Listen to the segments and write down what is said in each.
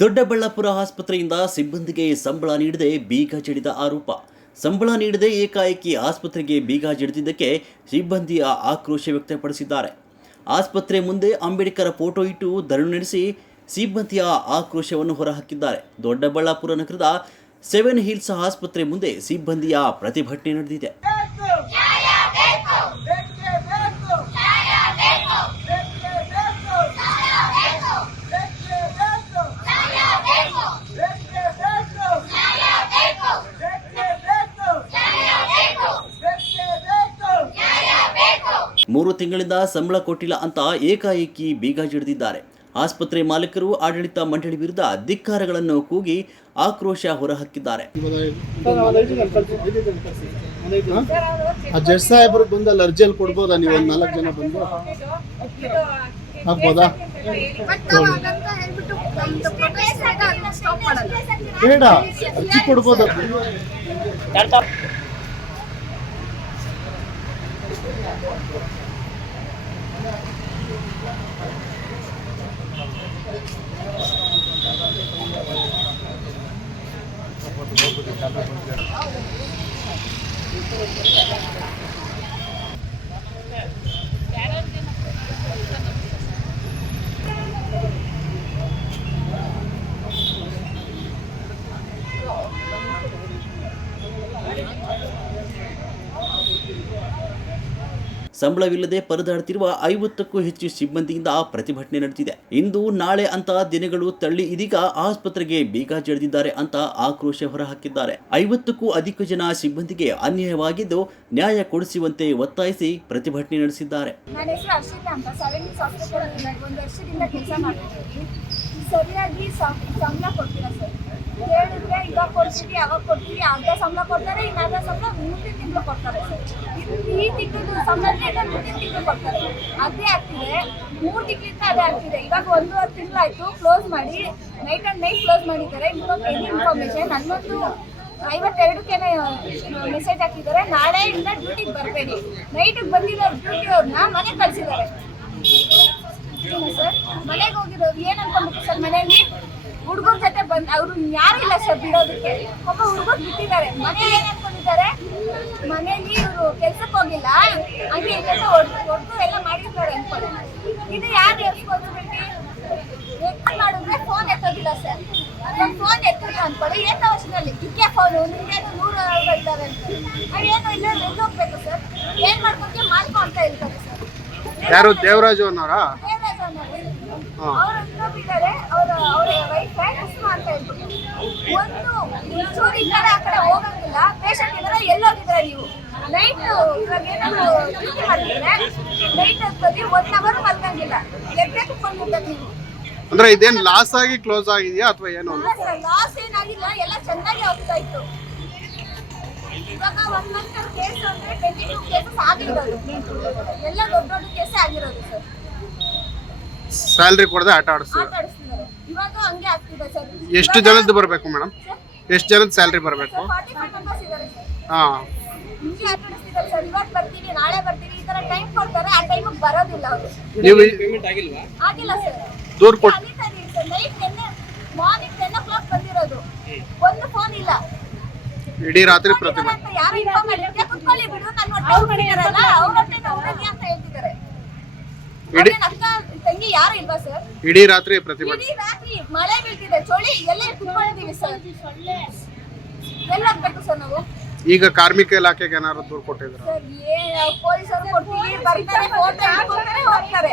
ದೊಡ್ಡಬಳ್ಳಾಪುರ ಆಸ್ಪತ್ರೆಯಿಂದ ಸಿಬ್ಬಂದಿಗೆ ಸಂಬಳ ನೀಡದೆ ಬೀಗ ಜಡಿದ ಆರೋಪ. ಸಂಬಳ ನೀಡದೆ ಏಕಾಏಕಿ ಆಸ್ಪತ್ರೆಗೆ ಬೀಗ ಜಡಿದಿದ್ದಕ್ಕೆ ಸಿಬ್ಬಂದಿಯ ಆಕ್ರೋಶ ವ್ಯಕ್ತಪಡಿಸಿದ್ದಾರೆ. ಆಸ್ಪತ್ರೆ ಮುಂದೆ ಅಂಬೇಡ್ಕರ್ ಫೋಟೋ ಇಟ್ಟು ಧರಣಿ ನಡೆಸಿ ಸಿಬ್ಬಂದಿಯ ಆಕ್ರೋಶವನ್ನು ಹೊರಹಾಕಿದ್ದಾರೆ. ದೊಡ್ಡಬಳ್ಳಾಪುರ ನಗರದ 7 ಹಿಲ್ಸ್ ಆಸ್ಪತ್ರೆ ಮುಂದೆ ಸಿಬ್ಬಂದಿಯ ಪ್ರತಿಭಟನೆ ನಡೆದಿದೆ. ಮೂರು ತಿಂಗಳಿಂದ ಸಂಬಳ ಕೊಟ್ಟಿಲ್ಲ ಅಂತ ಏಕಾಏಕಿ ಬೀಗ ಜಡಿದಿದ್ದಾರೆ. ಆಸ್ಪತ್ರೆ ಮಾಲೀಕರು ಆಡಳಿತ ಮಂಡಳಿ ವಿರುದ್ಧ ಧಿಕ್ಕಾರಗಳನ್ನು ಕೂಗಿ ಆಕ್ರೋಶ ಹೊರಹಾಕಿದ್ದಾರೆ. ಜಡ್ಜ್ ಸಾಹೇಬ್ರು ಬಂದಲ್ಲಿ ಅರ್ಜಿಯಲ್ಲಿ ಕೊಡ್ಬೋದಾ? ನೀವು ಒಂದು 4 ಜನ ಬಂದು ಹಾಕ್ಬೋದಾ? ಬೇಡ, ಅರ್ಜಿ ಕೊಡ್ಬೋದ? ಸಂಬಳವಿಲ್ಲದೆ ಪರದಾಡುತ್ತಿರುವ 50ಕ್ಕೂ ಹೆಚ್ಚು ಸಿಬ್ಬಂದಿಯಿಂದ ಪ್ರತಿಭಟನೆ ನಡೆದಿದೆ. ಇಂದು ನಾಳೆ ಅಂತ ದಿನಗಳು ತಳ್ಳಿ ಇದೀಗ ಆಸ್ಪತ್ರೆಗೆ ಬೀಗ ಜಡಿದಿದ್ದಾರೆ ಅಂತ ಆಕ್ರೋಶ ಹೊರಹಾಕಿದ್ದಾರೆ. 50ಕ್ಕೂ ಅಧಿಕ ಜನ ಸಿಬ್ಬಂದಿಗೆ ಅನ್ಯಾಯವಾಗಿದ್ದು ನ್ಯಾಯ ಕೊಡಿಸುವಂತೆ ಒತ್ತಾಯಿಸಿ ಪ್ರತಿಭಟನೆ ನಡೆಸಿದ್ದಾರೆ. ಸರಿಯಾಗಿ ಸಂಬಳ ಕೊಡ್ತೀರಾ ಸರ್? ಹೇಳಿದ್ರೆ ಇವಾಗ ಕೊಡ್ತೀವಿ, ಅವಾಗ ಕೊಡ್ತೀವಿ, ಅರ್ಧ ಸಂಬಳ ಕೊಡ್ತಾರೆ, ಇನ್ನು ಅರ್ಧ ಸಂಬಳ ಮುಂದಿನ ತಿಂಗಳು ಕೊಡ್ತಾರೆ ಸರ್. ಈ ತಿಂಗಳು ಸಂಬಳ ಮುಂದಿನ ತಿಂಗಳು ಕೊಡ್ತಾರೆ. ಅದೇ ಆಗ್ತಿದೆ, 3 ತಿಂಗಳಿಂದ ಅದೇ ಆಗ್ತಿದೆ. ಇವಾಗ 1.5 ತಿಂಗಳಾಯ್ತು ಕ್ಲೋಸ್ ಮಾಡಿ, ನೈಟ್ ಅಂಡ್ ನೈಟ್ ಕ್ಲೋಸ್ ಮಾಡಿದ್ದಾರೆ. ಎನಿ ಇನ್ಫಾರ್ಮೇಶನ್ 11:52ಕ್ಕೆ ಮೆಸೇಜ್ ಹಾಕಿದ್ದಾರೆ, ನಾಳೆಯಿಂದ ಡ್ಯೂಟಿಗೆ ಬರಬೇಡಿ. ನೈಟಿಗೆ ಬಂದಿರೋ ಡ್ಯೂಟಿ ಅವ್ರನ್ನ ಮನೆಗೆ ಕಳಿಸಿದ್ದಾರೆ ಸರ್. ಮನೆಗೆ ಹೋಗಿರೋರು ಏನ್ ಅನ್ಕೊಂಡ್ಬಿಟ್ಟು ಸರ್, ಮನೆಯಲ್ಲಿ ಹುಡುಗರ ಜೊತೆ ಬಂದು ಅವ್ರು ಯಾರು ಇಲ್ಲ ಸರ್ ಬಿಡೋದಕ್ಕೆ. ಒಬ್ಬ ಹುಡುಗರು ಬಿಟ್ಟಿದ್ದಾರೆ. ಮನೇಲಿ ಏನ್ ಅನ್ಕೊಂಡಿದ್ದಾರೆ, ಮನೇಲಿ ಇವರು ಕೆಲ್ಸಕ್ಕೆ ಹೋಗಿಲ್ಲ, ಹಂಗೆ ಇದೆಲ್ಲ ಹೊಡೆದು ಎಲ್ಲ ಮಾಡಿರ್ತಾರೆ ಅನ್ಕೊಳ್ಳಿ. ಇದು ಯಾರು ರೆಸ್ಪಾನ್ಸಿಬಿಲಿಟಿ? ಮಾಡಿದ್ರೆ ಫೋನ್ ಎತ್ತೋದಿಲ್ಲ ಸರ್. ಒಂದು ಫೋನ್ ಎತ್ತಿಲ್ಲ ಅನ್ಕೊಳ್ಳಿ, ಏನು ಅವಶ್ಯದಲ್ಲಿ ಇಕ್ಕೆ ಫೋನು ನಿಮ್ಗೇನು 100 ಇದ್ದಾರೆ ಅಂತ ಅದೇನು ಇಲ್ಲ ಹೋಗ್ಬೇಕು ಸರ್. ಏನ್ ಮಾಡ್ಕೊಂಡ್ರೆ ಮಾಡ್ಕೊ ಅಂತ ಹೇಳ್ತಾರೆ ಸರ್. ಯಾರು ದೇವರಾಜು ಅನ್ನೋರ? ಅವ್ರ ಇನ್ನೊಬ್ಬಿದ್ದಾರೆ, ಅವ್ರ ವೈಫ್ ಕುಸುಮ ಅಂತ ಹೇಳ್ಬಿಟ್ಟು. ಒಂದು ಚೂರು ಇದ್ದಾರೆ, ಆ ಕಡೆ ಹೋಗಂಗಿಲ್ಲ. ಪೇಷಂಟ್ ಇದ್ದಾರೆ, ಎಲ್ಲೋಗಿದ್ದಾರೆ ನೀವು? ನೈಟ್ ಇವಾಗ ಏನಾದ್ರು ಡ್ಯೂಟಿ ಮಾಡಿದ್ರೆ ನೈಟ್ ಹತ್ತೋದಿ 1 ಅವರ್ ಮಲ್ಗಂಗಿಲ್ಲ. ಎದ್ದಕ್ಕೆ ಫೋನ್ ಮುಟ್ಟೋದು ನೀವು. ಅಂದ್ರೆ ಇದೇನ್ ಲಾಸ್ ಆಗಿ ಕ್ಲೋಸ್ ಆಗಿದೆಯಾ ಅಥವಾ ಏನು? ಲಾಸ್ ಏನಾಗಿಲ್ಲ, ಎಲ್ಲ ಚೆನ್ನಾಗಿ ಹೋಗ್ತಾ ಇತ್ತು. ಇವಾಗ 1 ಮಂತ್ ಕೇಸ್ ಅಂದ್ರೆ 22 ಕೇಸಸ್ ಆಗಿರೋದು, ಎಲ್ಲ ದೊಡ್ಡ ಕೇಸೇ ಆಗಿರೋದು ಸರ್. ಸ್ಯಾಲರಿ ಕೊಡದೆ ಆಟ ಆಡಿಸ್ತಿದ್ದಾರೆ. ಇವಾಗ ಹಂಗೆ ಆಗ್ತಿದೆ ಸರ್. ಎಷ್ಟು ಜನದ್ದು ಬರಬೇಕು ಮೇಡಮ್? ಎಷ್ಟು ಜನದ ಸ್ಯಾಲರಿ ಬರಬೇಕು? 45 ಮೆಂಬರ್ಸ್ ಇದ್ದಾರೆ ಸರ್. ಹಾ, ಹಿಂಗೆ ಆಟ ಆಡಿಸ್ತಿದ್ದಾರೆ ಸರ್. ಇವತ್ತು ಬರ್ತೀವಿ, ನಾಳೆ ಬರ್ತೀವಿ, ಈ ತರ ಟೈಮ್ ಕೊಡ್ತಾರೆ. ಆ ಟೈಮಿಗೆ ಬರೋದಿಲ್ಲ ಅವರು. ನೀವು ಪೇಮೆಂಟ್ ಆಗಿಲ್ವಾ? ಆಗಿಲ್ಲ ಸರ್. ದೂರ ಕೊಟ್ಟು ನೈಟ್ ಮಾರ್ನಿಂಗ್ 10 o'clock ಬಂದಿರೋದು, ಒಂದು ಫೋನ್ ಇಲ್ಲ. ಇಡೀ ರಾತ್ರಿ ಪ್ರತಿಭಟನೆ. ಯಾರು ಇನ್ಫಾರ್ಮ್ ಮಾಡಿದ್ರೆ ಕುತ್ಕೊಳ್ಳಿ ಬಿಡು, ನನ್ನ ಟೌನ್ ಮಾಡಿರಲ್ಲ ಅವರತ್ತೆ ನೋಡಲಿ ಅಂತ ಹೇಳ್ತಿದ್ದಾರೆ. ಅಕ್ಕ ತಂಗಿ ಯಾರು ಇಲ್ವಾ ಸರ್? ಇಡೀ ರಾತ್ರಿ ಪ್ರತಿಭಟನೆ. ಇಡೀ ರಾತ್ರಿ ಮಳೆ ಬೀಳ್ತಿದೆ, ಚಳಿ, ಎಲ್ಲ ಕುತ್ಕೊಂಡಿದೀವಿ ಸರ್. ಎಲ್ಲ ಹೋಗ್ಬೇಕು ಸರ್ ನಾವು. ಈಗ ಕಾರ್ಮಿಕ ಇಲಾಖೆಗೆ ಏನಾದ್ರು ದೂರ ಕೊಟ್ಟಿದ್ರು ಸರ್? ಪೊಲೀಸರು ಕೊಡ್ತೀವಿ, ಬರ್ತಾರೆ, ಫೋಟೋ ಇಟ್ಕೊಳ್ತಾರೆ, ಹೋಗ್ತಾರೆ.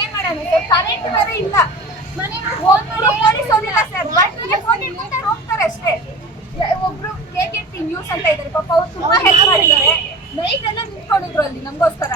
ಏನ್ ಮಾಡೋಣ ಸರ್? ಕರೆಂಟ್ ಬೇರೆ ಇಲ್ಲ. ಪೊಲೀಸ್ ಹೋಗಿಲ್ಲ ಸರ್, ಫೋನ್ ಇಟ್ಕೊಂಡ್ರೆ ಹೋಗ್ತಾರೆ ಅಷ್ಟೇ. ಒಬ್ರು KKT ನ್ಯೂಸ್ ಅಂತ ಇದ್ದಾರೆ, ಪಾಪ ಅವ್ರು ತುಂಬಾ ಹೆಲ್ಪ್ ಮಾಡಿದ್ದಾರೆ. ನೈಟ್ ಎಲ್ಲ ನಿಂತ್ಕೊಂಡಿದ್ರು ಅಲ್ಲಿ ನಮಗೋಸ್ಕರ.